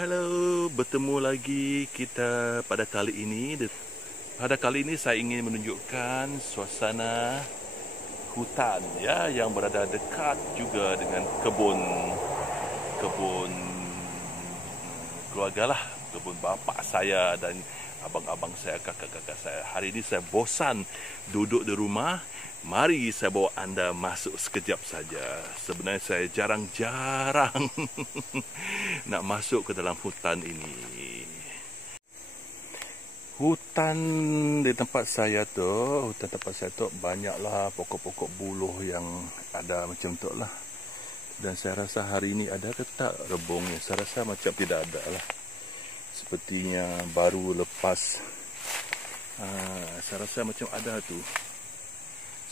Halo, bertemu lagi kita pada kali ini. Pada kali ini saya ingin menunjukkan suasana hutan ya yang berada dekat juga dengan kebun keluarga lah, kebun bapa saya dan abang-abang saya, kakak-kakak saya. Hari ini saya bosan duduk di rumah. Mari saya bawa anda masuk sekejap saja. Sebenarnya saya jarang-jarang nak masuk ke dalam hutan ini. Hutan di tempat saya tu, banyaklah pokok-pokok buluh yang ada macam tu lah. Dan saya rasa hari ini ada ke tak rebungnya? Saya rasa macam tidak ada lah. Sepertinya baru lepas. Saya rasa macam ada tu.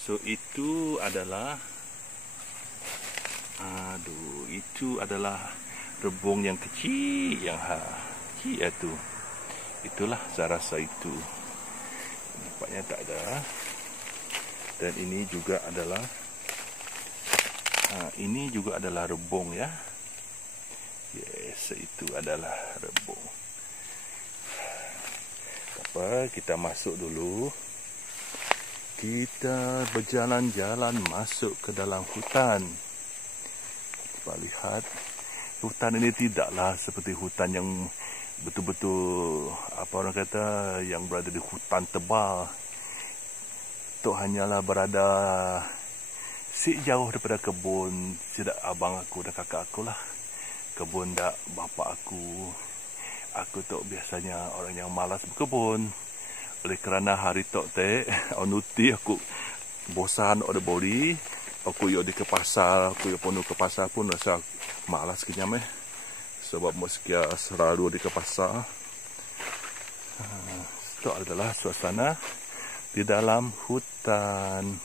So itu adalah rebung yang kecil yang kecil tu. Itulah saya rasa itu. Nampaknya tak ada. Dan ini juga adalah rebung ya. Yes, itu adalah rebung. Apa, kita masuk dulu. Kita berjalan-jalan masuk ke dalam hutan. Kita lihat hutan ini tidaklah seperti hutan yang betul-betul apa orang kata yang berada di hutan tebal. Itu hanyalah berada jauh daripada kebun tidak abang aku dan kakak aku lah. Kebun dak bapa aku. Aku tu biasanya orang yang malas berkebun. Oleh kerana hari tok onuti aku bosan ada body, aku yo di ke pasar, aku yo pun ke pasar pun rasa malas kenyam sebab meski selalu di ke pasar. Itu adalah suasana di dalam hutan.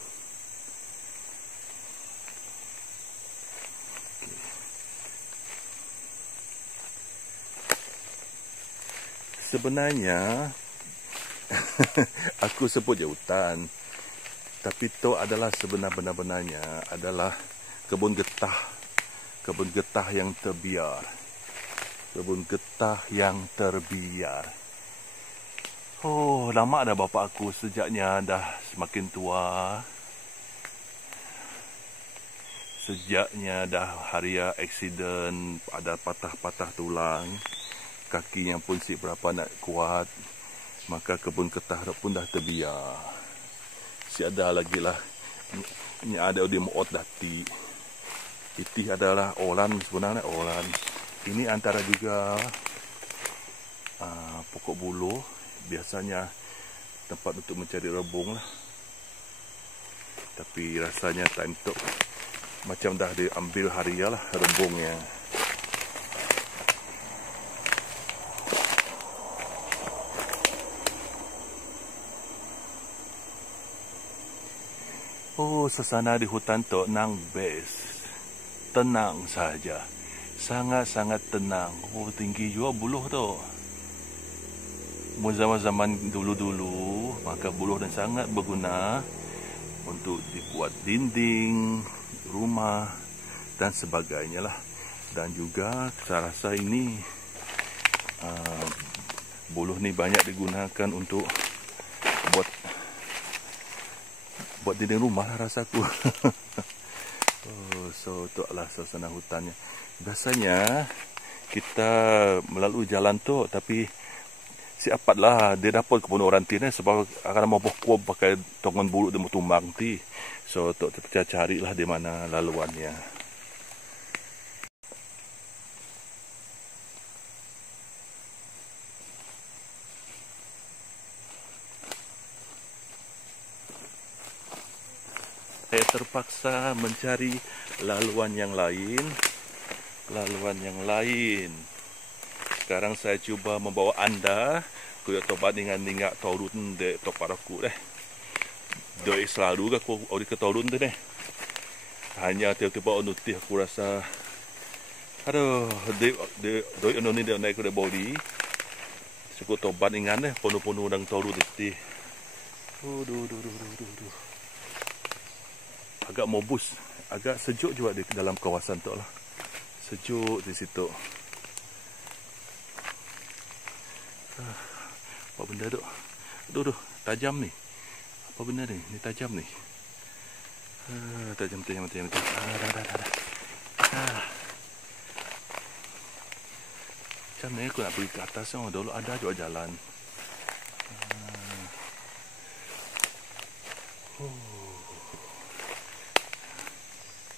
Sebenarnya aku sebut je hutan, tapi itu adalah sebenar-benarnya adalah kebun getah yang terbiar. Oh, lama dah bapa aku sejaknya dah semakin tua. Sejaknya dah haria aksiden, ada patah-patah tulang, kakinya pun si berapa nak kuat. Maka kebun getah pun dah terbiar. Si ada lagi lah. Ini ada di muot dati. Itu adalah olan sebenarnya olan. Ini antara juga pokok buluh. Biasanya tempat untuk mencari rebung lah. Tapi rasanya time tu macam dah diambil haria lah rebungnya. Oh, suasana di hutan tu nang best. Tenang saja. Sangat-sangat tenang. Oh, tinggi juga buluh tu. Zaman-zaman dulu-dulu, maka buluh dan sangat berguna untuk dibuat dinding, rumah dan sebagainya lah. Dan juga saya rasa ini buluh ni banyak digunakan untuk buat dinding rumah lah rasaku. So itu adalah suasana hutannya. Biasanya kita melalui jalan tu, tapi siapat lah dia dapat kebun orang ti sebab akan mau pokok pakai tongon bulu dan tumbang ti. So tu kita carilah di mana laluannya. Saya terpaksa mencari laluan yang lain. Sekarang saya cuba membawa anda ke tobat dengan ningak torun de toparaku deh. Doi selalu aku ori ke torun deh. Hanya tiba-tiba onuti aku rasa aduh, doi ononi dia naik ke body. Cukup tobat dengan penuh-penuh dang torun deh. Duh. Agak mobus, agak sejuk juga di dalam kawasan tu lah. Sejuk di situ. Apa benda tu? Aduh, tajam ni. Apa benda ni? Ni tajam ni. Tajam. Dah. Macam ni aku nak pergi ke atas ni. Dulu ada juga jalan.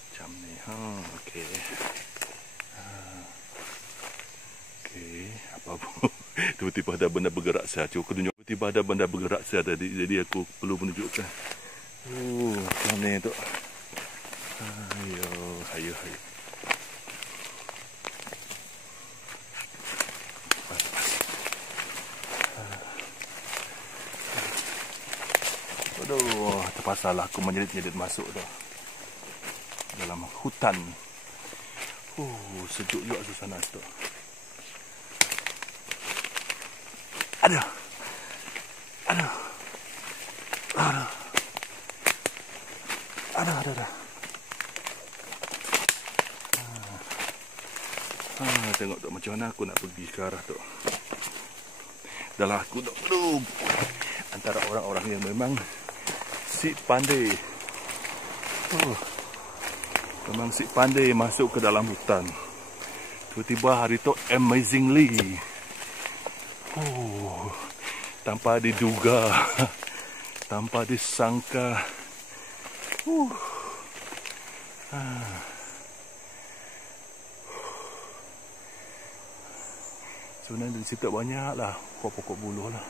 Macam ni. Okey. Okey. Apa pun. Tiba-tiba ada benda bergerak saya. Cuba aku tunjuk. Tiba-tiba ada benda bergerak saya tadi. Jadi aku perlu menunjukkan. Macam ni tu. Hayo. Aduh, terpaksa lah aku menjerit-jerit masuk tu. Dalam hutan. Sejuk juga suasana tu. Aduh. Tengok tu macam mana aku nak pergi ke arah tu. Dalam aku tu, antara orang-orang yang memang si pandai. Memang si pandai masuk ke dalam hutan. Tiba-tiba hari tu amazingly. Tanpa diduga, tanpa disangka. Sebenarnya di situ banyak lah pokok-pokok buluh lah.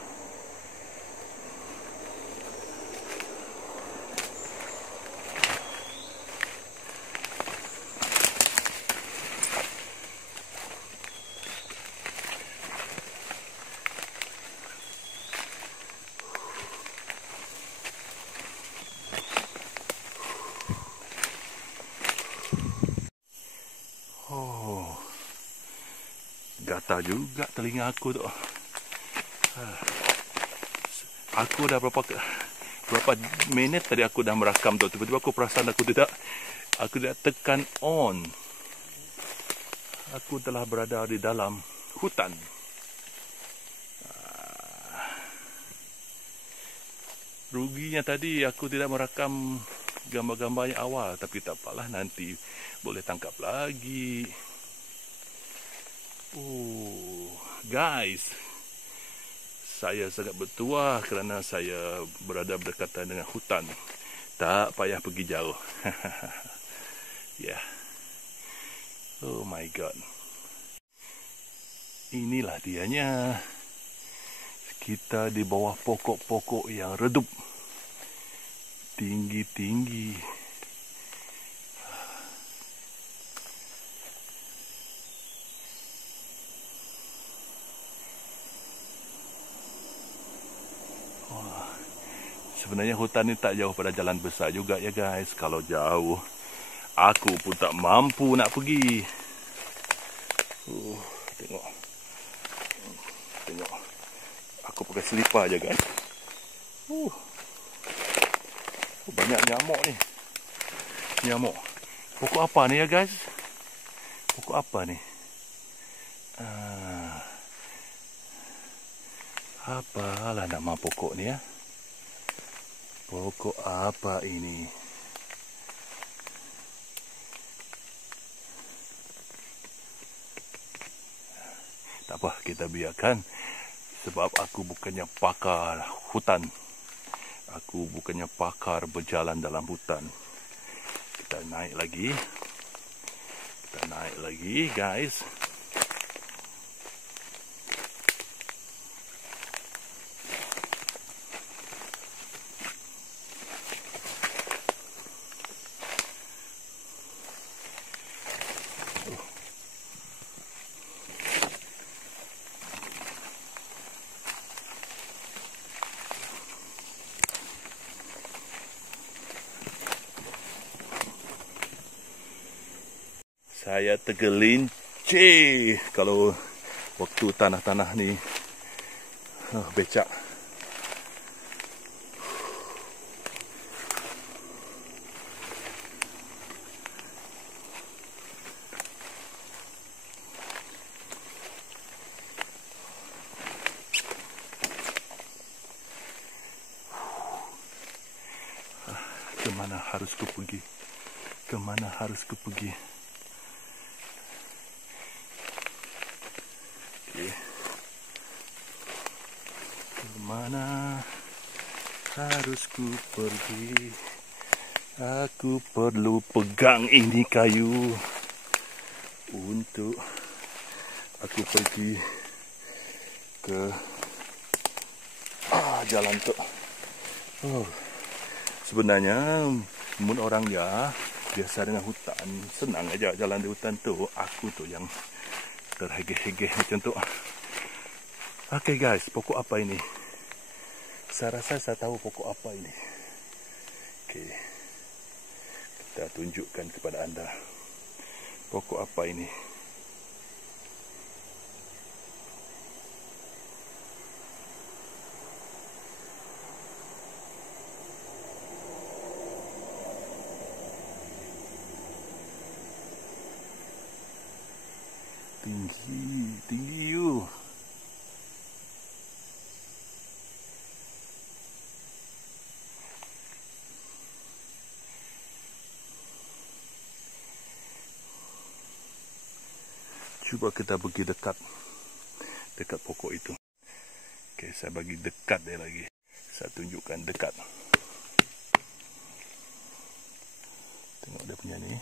Gatal juga telinga aku tu. Aku dah berapa minit tadi aku dah merakam tu. Tiba-tiba aku perasan aku tidak tekan on. Aku telah berada di dalam hutan. Ruginya tadi aku tidak merakam gambar-gambar yang awal. Tapi tak apalah, nanti boleh tangkap lagi. Guys, saya sangat bertuah kerana saya berada berdekatan dengan hutan. Tak payah pergi jauh. Yeah. Oh my God. Inilah dianya. Kita di bawah pokok-pokok yang redup. Tinggi-tinggi. Sebenarnya hutan ni tak jauh pada jalan besar juga ya guys. Kalau jauh, aku pun tak mampu nak pergi. Tengok. Aku pakai selipar je guys. Banyak nyamuk ni. Pokok apa ni ya guys? Pokok apa ni? Apalah nama pokok ni ya? Pokok apa ini? Tak apa, kita biarkan. Sebab aku bukannya pakar hutan. Aku bukannya pakar berjalan dalam hutan. Kita naik lagi, guys. Saya tergelincir kalau waktu tanah-tanah ni becak. Kemana harus ku pergi? Kemana harus ku pergi? Okay. Kemana harus ku pergi? Aku perlu pegang ini kayu untuk aku pergi ke jalan tu. Sebenarnya mun orang ya biasa dengan hutan, senang aja jalan di hutan tu. Aku tu yang terhegeh-hegeh macam tu. Okay guys, pokok apa ini? Saya rasa saya tahu pokok apa ini. Okay, kita tunjukkan kepada anda pokok apa ini. Tinggi you. Cuba kita pergi dekat pokok itu. Okey, saya bagi dekat dia lagi. Saya tunjukkan dekat. Tengok dia punya ni.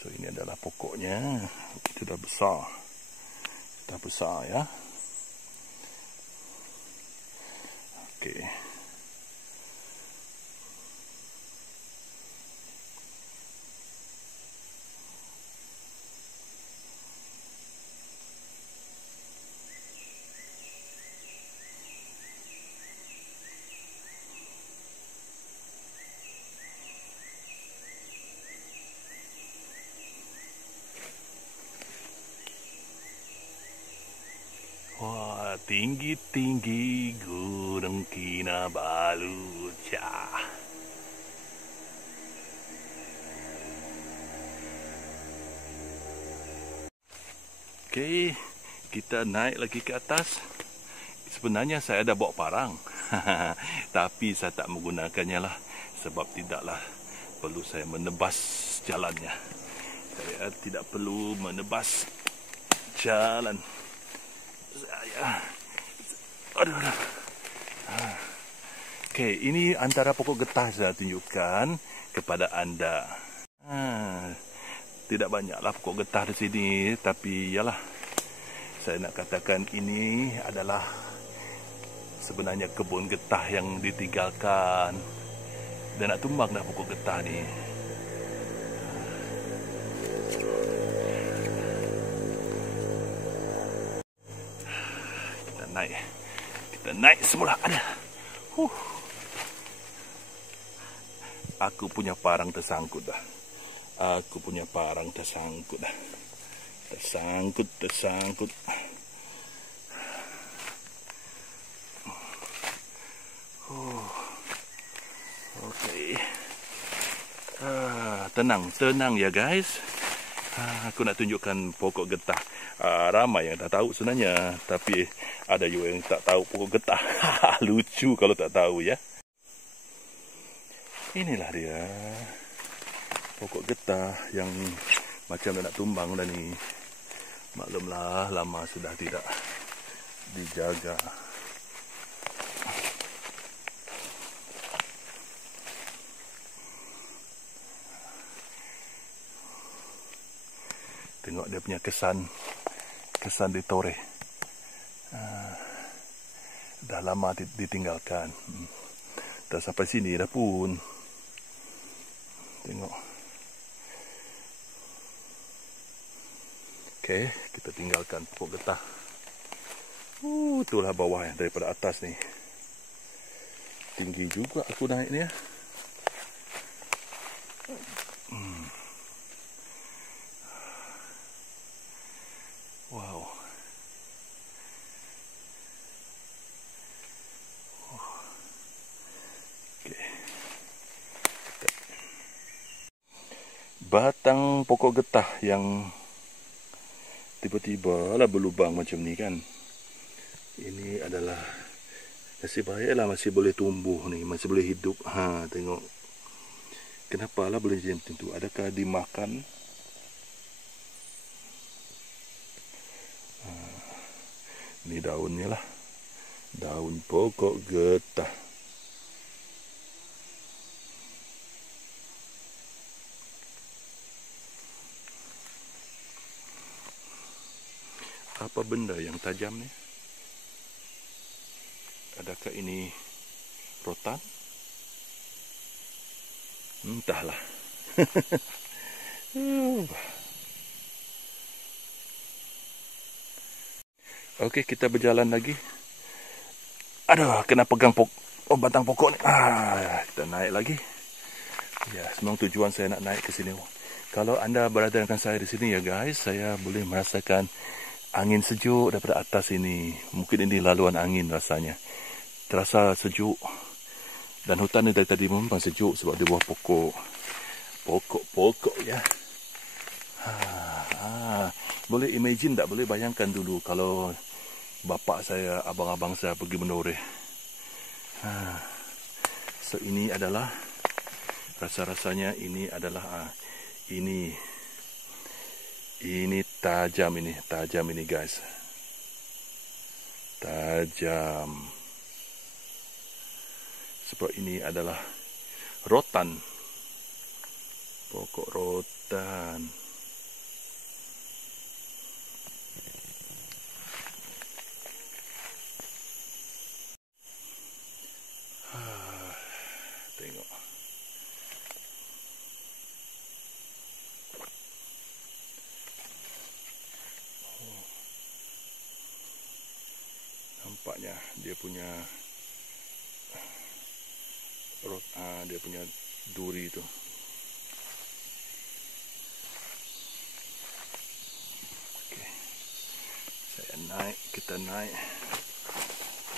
So ini adalah pokoknya. Sudah besar. Sudah besar ya. Okey. Wah, tinggi-tinggi Gunung Kinabalu. Okey, kita naik lagi ke atas. Sebenarnya saya ada bawa parang. Tapi saya tak menggunakannya lah. Sebab tidaklah perlu saya menebas jalannya. Saya tidak perlu menebas jalan. Aduh. Okey, ini antara pokok getah saya tunjukkan kepada anda. Tidak banyaklah pokok getah di sini, tapi yalah, saya nak katakan ini adalah sebenarnya kebun getah yang ditinggalkan dan nak tumbang dah pokok getah ni. Kita naik semula. Ada. Aku punya parang tersangkut dah. Tersangkut. Okey. Tenang ya guys. Aku nak tunjukkan pokok getah. Ramai yang tak tahu sebenarnya, tapi ada juga yang tak tahu pokok getah. Lucu kalau tak tahu ya. Inilah dia pokok getah yang macam nak tumbang dah ni. Maklumlah, lama sudah tidak dijaga. Tengok dia punya kesan ditoreh. Dah lama ditinggalkan. Dah sampai sini dah pun. Tengok. Okey, kita tinggalkan pokok getah. Itulah bawah yang daripada atas ni. Tinggi juga aku naik ni ya. Wow. Okay. Batang pokok getah yang tiba-tiba lah berlubang macam ni kan. Ini adalah nasib baiklah masih boleh tumbuh ni, masih boleh hidup. Tengok Kenapa lah boleh jadi macam tu? Adakah dimakan? Ni daunnya lah. Daun pokok getah. Apa benda yang tajam ni? Adakah ini rotan? Entahlah. Okey, kita berjalan lagi. Aduh, kena pegang batang pokok ni. Kita naik lagi. Ya, memang tujuan saya nak naik ke sini. Kalau anda berada dengan saya di sini ya guys, saya boleh merasakan angin sejuk daripada atas ini. Mungkin ini laluan angin rasanya. Terasa sejuk. Dan hutan ni dari tadi memang sejuk sebab dia buah pokok. Pokok-pokok ya. Boleh imagine tak? Boleh bayangkan dulu kalau bapak saya, abang-abang saya pergi menoreh. So ini adalah rasa-rasanya ini adalah ini tajam ini guys. Tajam. Sebab ini adalah rotan. Pokok rotan. Tengok. Nampaknya dia punya duri tu. Okey. Kita naik.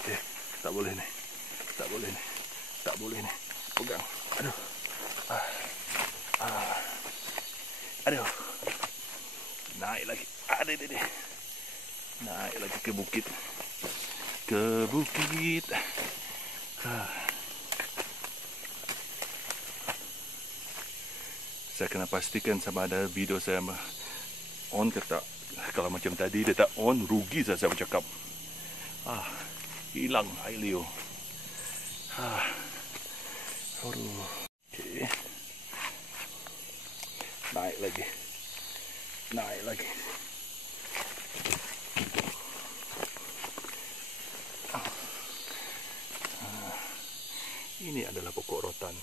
Okey, tak boleh ni. Tak boleh ni. Pegang. Aduh. Aduh. Naik lagi. Naik lagi ke bukit. Saya kena pastikan sama ada video saya on ke tak. Kalau macam tadi dia tak on, rugi saya bercakap. Hilang air liur. Okey. Naik lagi. Ini adalah pokok rotan.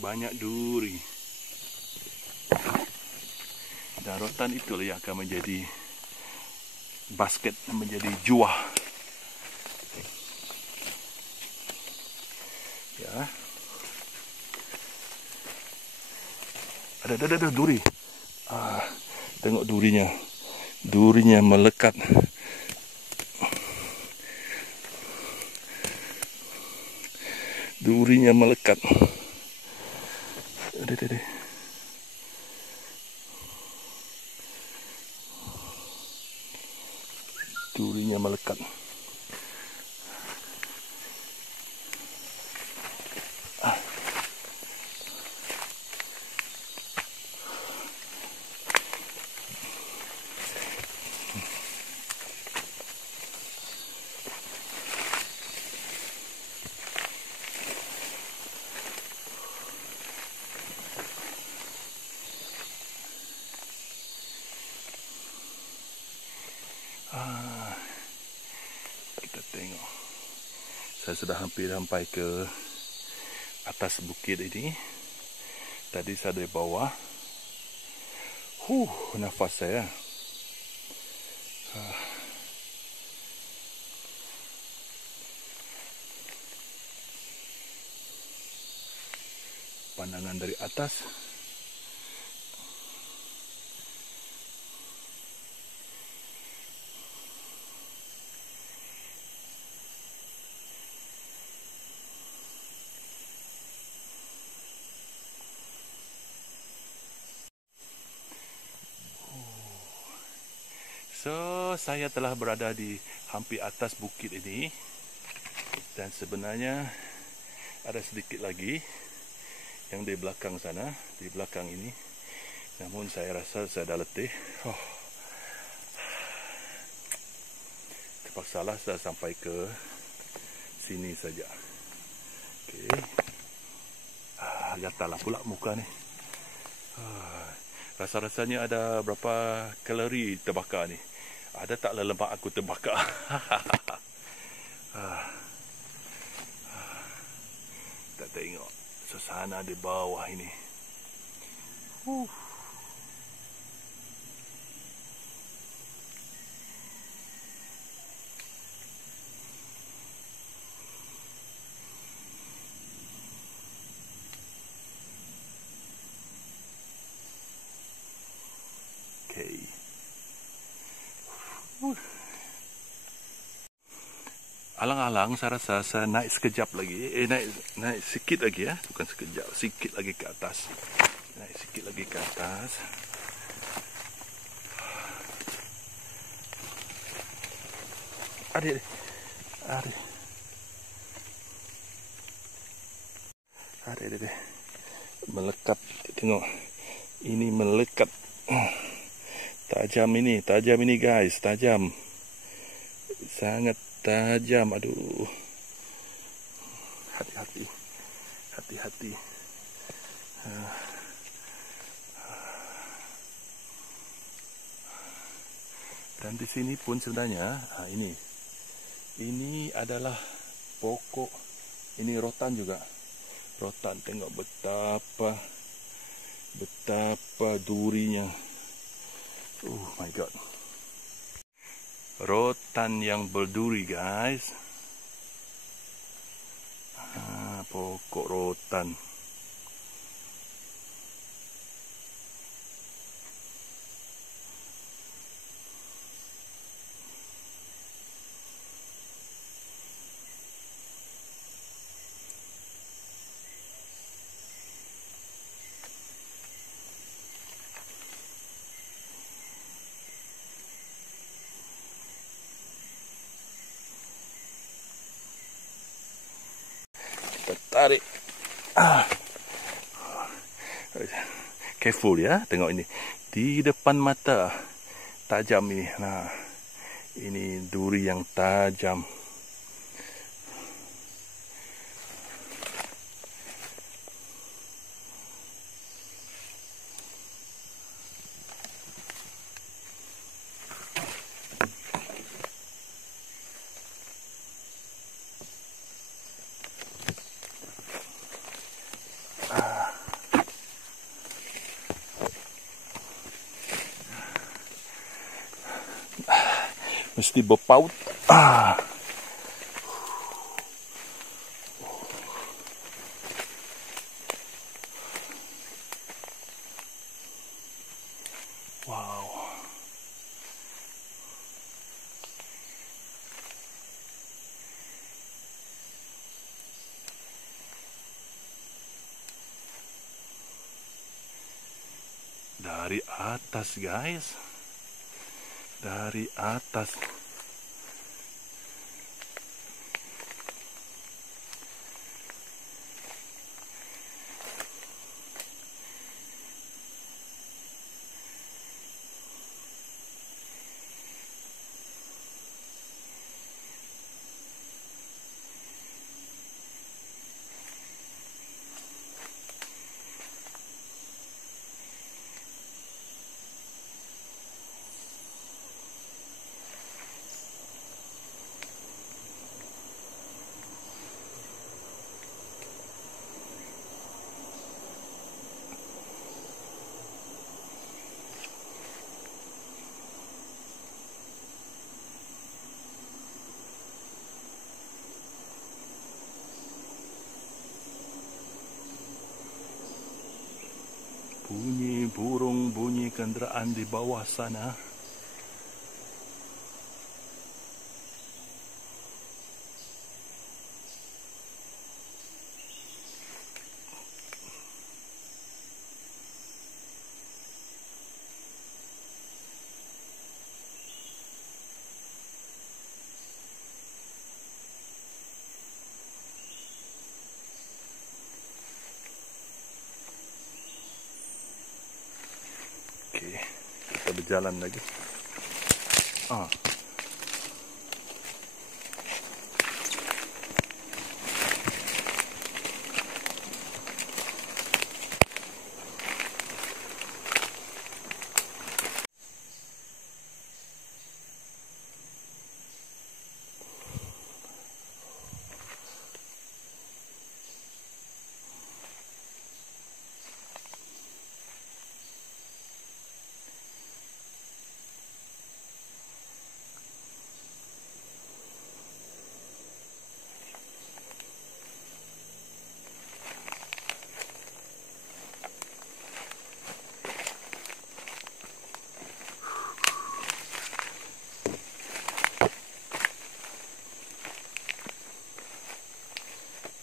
Banyak duri. Dan rotan itulah yang akan menjadi basket, menjadi juah. Ya. Ada duri. Tengok durinya. Durinya melekat. Durinya melekat. Durinya melekat. Kita tengok. Saya sudah hampir sampai ke atas bukit ini. Tadi saya dari bawah. Nafas saya. Pandangan dari atas. So, saya telah berada di hampir atas bukit ini. Dan sebenarnya Ada sedikit lagi yang di belakang sana, di belakang ini. Namun saya rasa saya dah letih. Terpaksalah saya sampai ke sini saja. Okey. Gatal pula muka ni. Rasa-rasanya ada berapa kalori terbakar ni. Ada tak lemak aku terbakar? Kita tengok suasana di bawah ini. Okay. Alang-alang saya rasa saya naik sekejap lagi. Naik sikit lagi ya. Bukan sekejap. Sikit lagi ke atas. Naik sikit lagi ke atas. Adik. Melekat. Tengok. Ini melekat. Tajam ini guys. Tajam. Sangat tajam. Aduh. Hati-hati. Dan di sini pun sebenarnya ini adalah pokok. Ini rotan juga. Rotan, tengok betapa durinya. Oh my god. Rotan yang berduri guys. Pokok rotan. Tarik. Careful ya, tengok ini. Di depan mata. Tajam ini. Nah, ini duri yang tajam. Mesti berpaut. Wow. Dari atas guys. Dari atas. Bunyi burung, bunyi kenderaan di bawah sana. Okey, kita berjalan lagi.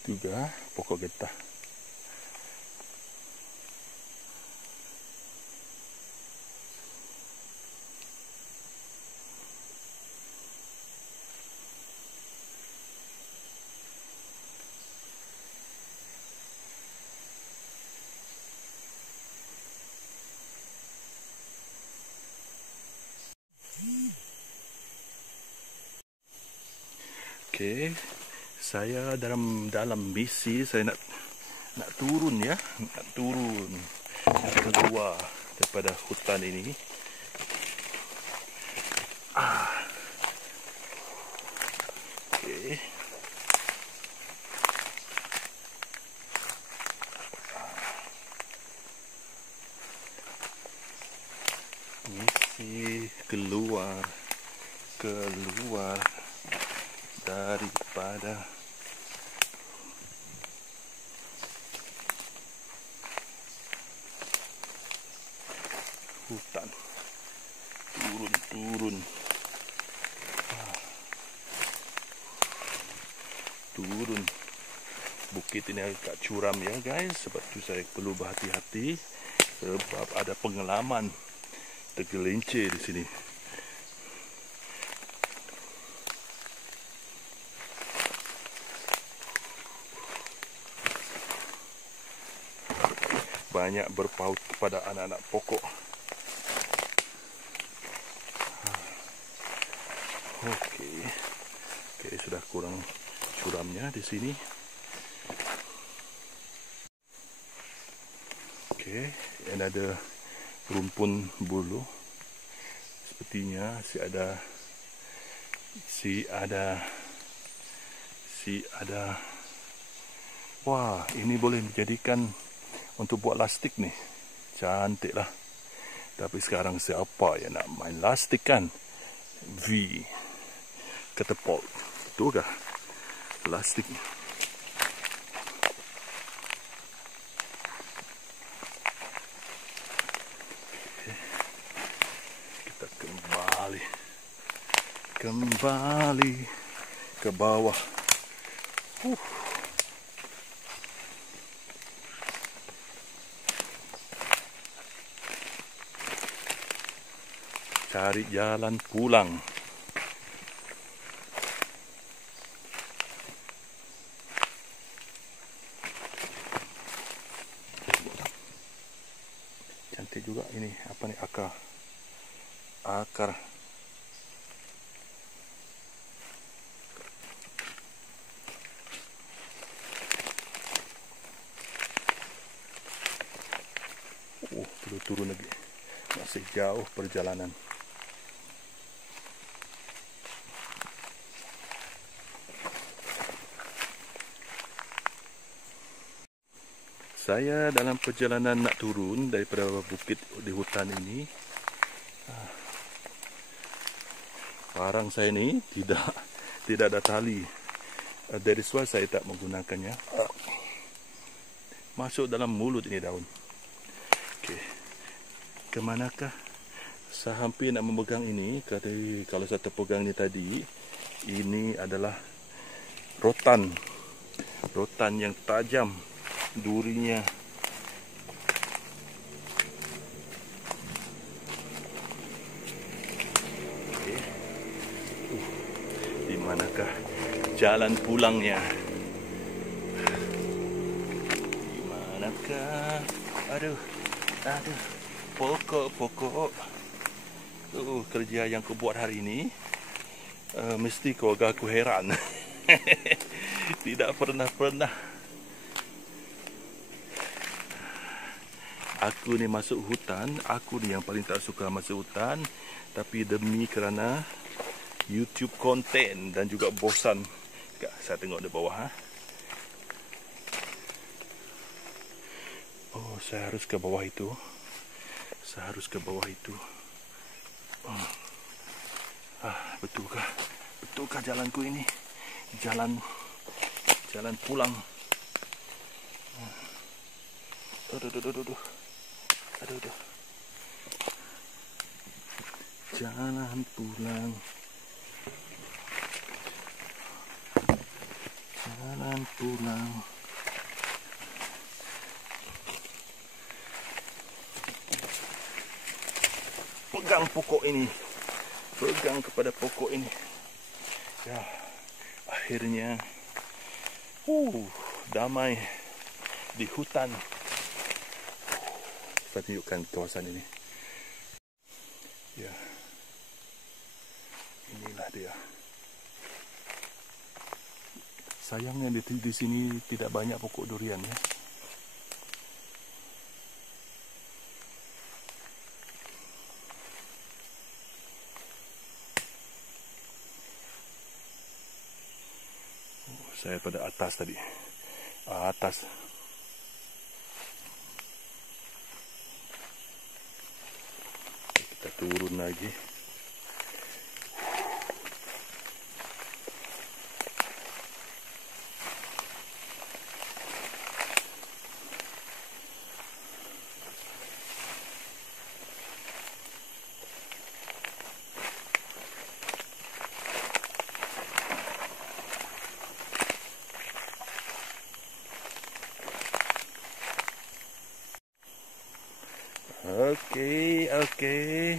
Juga pokok getah. Okey, saya dalam misi saya nak turun ya, nak keluar daripada hutan ini. Okey. Misi keluar daripada hutan. Turun. Bukit ini agak curam ya guys, sebab tu saya perlu berhati-hati sebab ada pengalaman tergelincir di sini. Banyak berpaut kepada anak-anak pokok. Okey, sudah kurang curamnya di sini. Okey, dan ada rumpun bulu. Sepertinya wah, ini boleh dijadikan untuk buat lastik nih. Cantik lah. Tapi sekarang siapa yang nak main lastik kan? V catapult. Itu kah lastik? Kita kembali ke bawah. Cari jalan pulang. Cantik juga ini, apa nih, akar. Perlu turun lagi. Masih jauh perjalanan. Saya dalam perjalanan nak turun daripada bukit di hutan ini. Parang saya ni tidak ada tali. Dari why saya tak menggunakannya. Masuk dalam mulut ini daun. Okey. Kemanakah? Saya hampir nak memegang ini. Kalau saya terpegang ini tadi, ini adalah rotan. Rotan yang tajam. Durinya. Okay. Di manakah jalan pulangnya? Di manakah? Aduh. pokok. Kerja yang aku buat hari ini, mesti keluarga aku heran. Tidak pernah aku ni masuk hutan. Aku ni yang paling tak suka masuk hutan, tapi demi kerana YouTube konten dan juga bosan. Saya tengok di bawah. Oh, saya harus ke bawah itu. Betulkah jalanku ini? Jalan pulang. Aduh. Jalan pulang. Pegang kepada pokok ini. Ya, akhirnya damai di hutan. Saya tunjukkan kawasan ini. Ya, inilah dia. Sayangnya di sini tidak banyak pokok durian ya. Saya pada atas tadi. Kita turun lagi. Oke.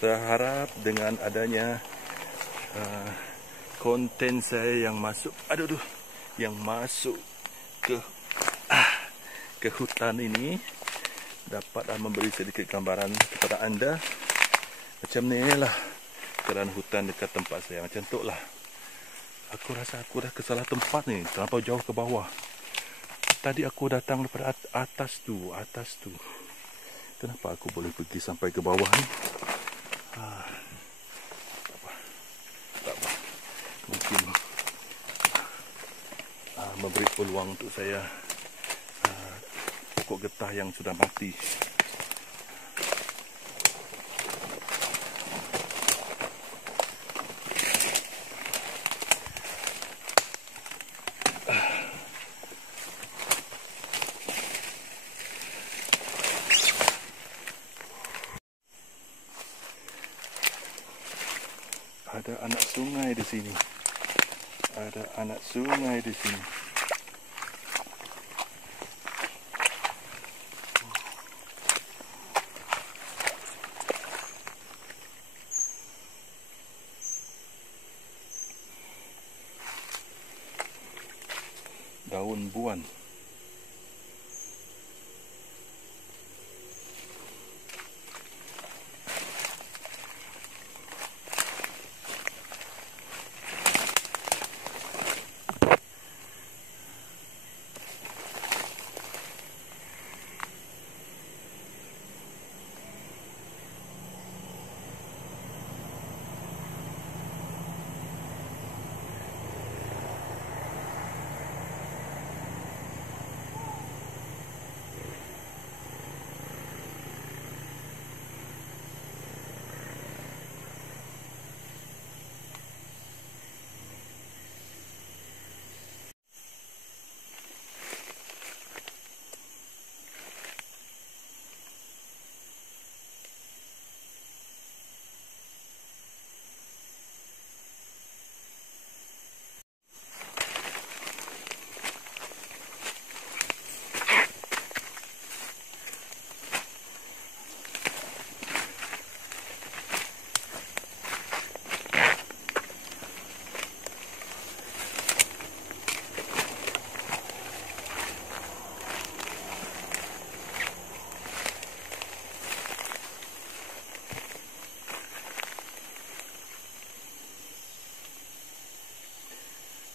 Saya harap dengan adanya konten saya yang masuk, ke hutan ini dapat memberi sedikit gambaran kepada anda. Macam ni lah keadaan hutan dekat tempat saya. Macam tu lah. Aku rasa aku dah ke salah tempat ni. Terlampau jauh ke bawah. Tadi aku datang daripada atas tu. Kenapa aku boleh pergi sampai ke bawah ni? Tak apa. Mungkin memberi peluang untuk saya pokok getah yang sudah mati. Ada anak sungai di sini. Daun buan.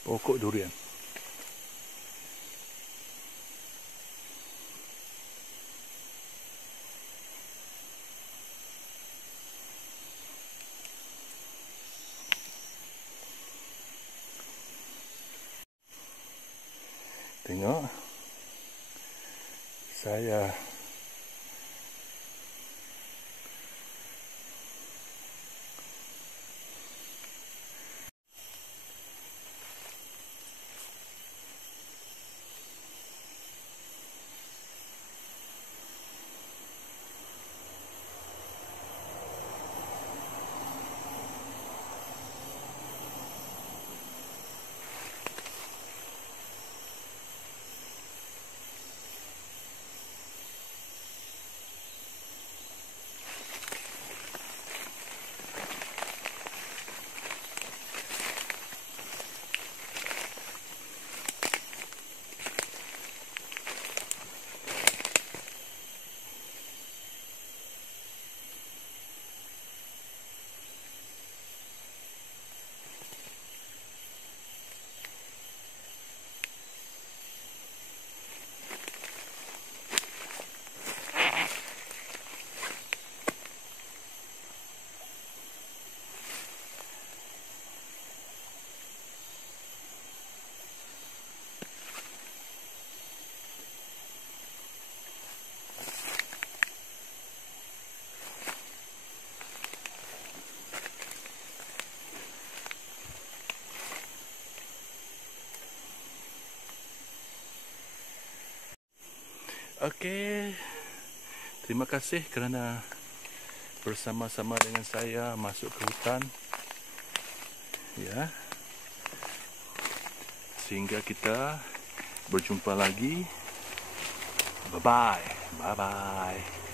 Pokok durian. Tengok, saya Okey, terima kasih kerana bersama-sama dengan saya masuk ke hutan. Ya, sehingga kita berjumpa lagi. Bye-bye. Bye-bye.